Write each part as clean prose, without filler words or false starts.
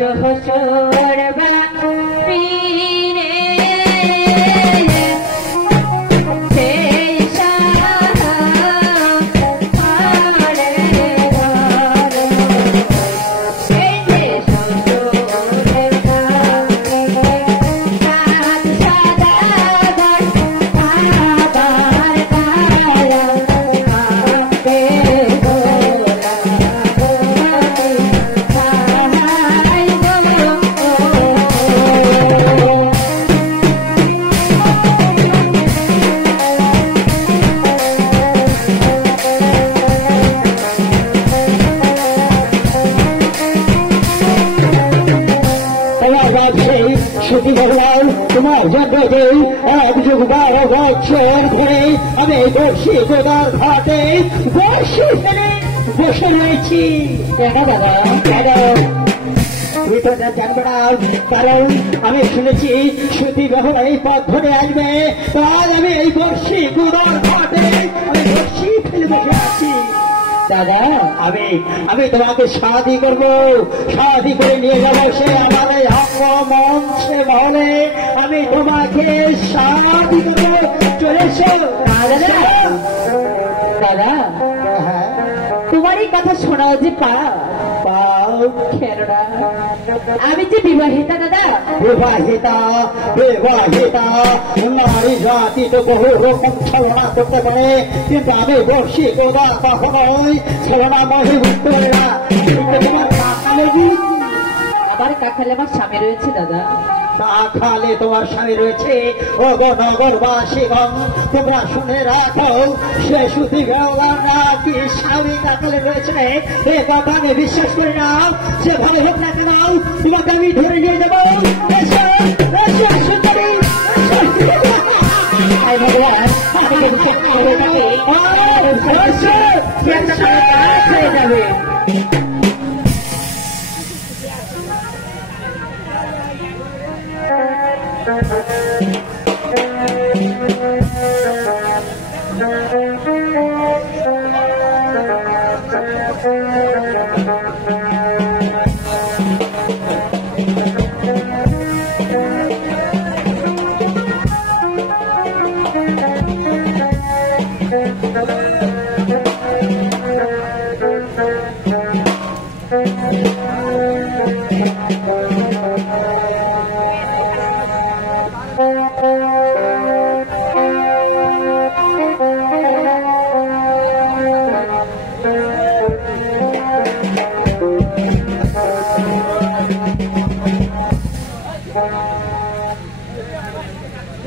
শ্বশুর বাপিরে সতী ভগবান তোমার জগতে অভিযোগ 12 বছর ধরে আমি বর্ষি গোদার ঘাটে বর্ষি ফেলে বসে রয়েছি। তুই তো জানবে না, কারণ আমি শুনেছি সতী ভগবান এই পথ ধরে আসবে, তাই আমি এই বর্ষি গোদার ঘাটে আমি বর্ষি ফেলে বসে আছি। দাদা আমি তোমাকে শাদি করবো, শাদি করে নিয়ে যাবো সে আমাদের মঞ্চে মহলে, আমি তোমাকে শাদি করবো, চলে এসো। দাদা তোমার এই কথা শোনাও যে পাও কেননা আমি যে বিবাহিতা। দাদা বিবাহিতা নারী জাতি তো বহু রকম ছলনা করতে পারে, কিন্তু আমি বর্ষি গোদা কখনোই ছলনা মহি বুঝতে পারি না। আমার কাকালে আমার স্বামী রয়েছে। দাদা কাকালে তোমার স্বামী রয়েছে? ও গো নগরবাসীগণ তোমরা শুনে রাখো, সে সতী ভগবান নাকি স্বামী কাকালে রয়েছে এ কথা আমি বিশ্বাস করি না। সে ভালো হোক না কেন তোমাকে আমি ধরে নিয়ে যাবো।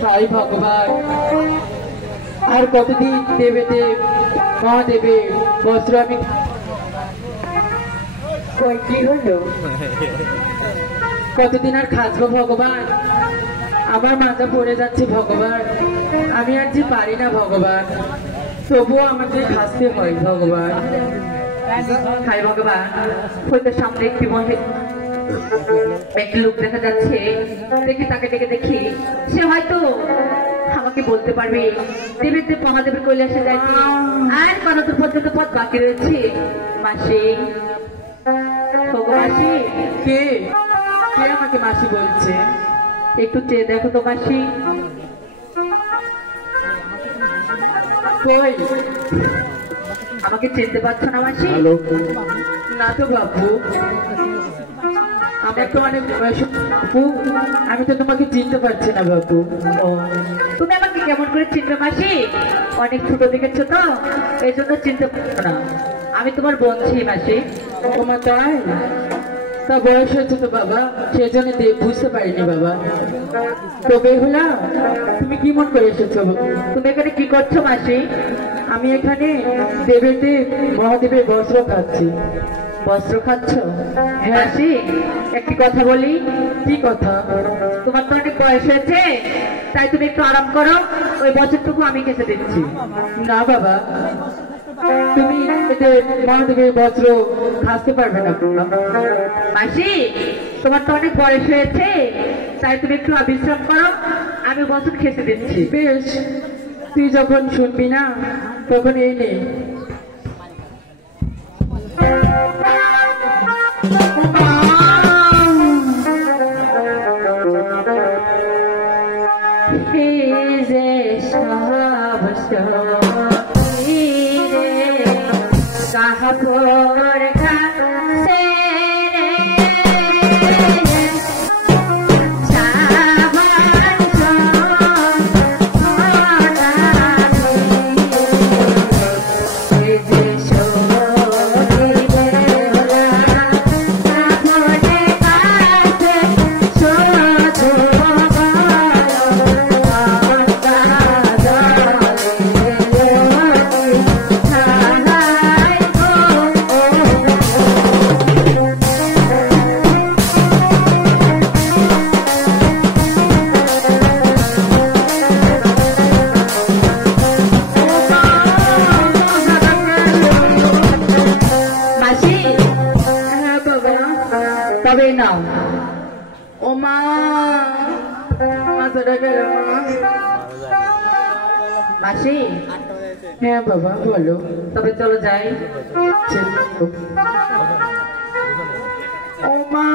যাবে ভগবান আর কতদিন দেবে দেব মহাদেবে বস্ত্র আমি কি হলো কতদিন আর খাসবো ভগবান? আমার মাথা পড়ে যাচ্ছে ভগবান, আমি আর যে পারি না ভগবান, তবুও আমাকে খাসতে হয় ভগবান। হাই ভগবান, হয়তো সামনে একটি লোক দেখা যাচ্ছে, দেখি তাকে ডেকে দেখি, সে হয়তো আমাকে বলতে পারবে দেবের দেব মহাদেবের কৈলাসে যাইতে আর কতদূর পর্যন্ত পথ বাকি রয়েছে। মাসি মাসি কে কে আমাকে মাসি বলছে? একটু চেয়ে দেখো তো মাসি। আমাকে চিনতে পারছো না মাসি? না তো বাবু, আমার তো অনেক বাপু, আমি তো তোমাকে চিনতে পারছি না বাবু। তুমি আমাকে কেমন করে চিনবে মাসি? অনেক ছোট দেখেছো তো, এই জন্য চিনতে পারছো না। আমি তোমার বন্ধু মাসি। তোমার তাই? তা বয়স হয়েছে তো বাবা, সেই জন্য বুঝতে পারিনি বাবা। তো বেহুলা, তুমি কি মন করে এসেছো? তুমি এখানে কি করছো মাসি? আমি এখানে দেবের দেব মহাদেবের বস্ত্র খাচ্ছি। বস্ত্র খাচ্ছ? হ্যাঁ মাসি, একটি কথা বলি। কি কথা? তোমার তো অনেক বয়স হয়েছে, তাই তুমি একটু আরাম করো, ওই বছরটুকু আমি কেটে দিচ্ছি। না বাবা, তুমি এতে মহাদেবের বস্ত্র খাসতে পারবে না মাসি, তোমার তো অনেক বয়স হয়েছে, তাই তুমি একটু বিশ্রাম করো, আমি বস্ত্র খেতে দিচ্ছি। বেশ, তুই যখন শুনবি না তখন এই নে। যে সব সখীরে কাপড় খাসে রে তবে নাও। ও মা, মাথাটা গেল মা। মাসি, হ্যাঁ বাবা বলো। তবে চলো যাই। ও মা,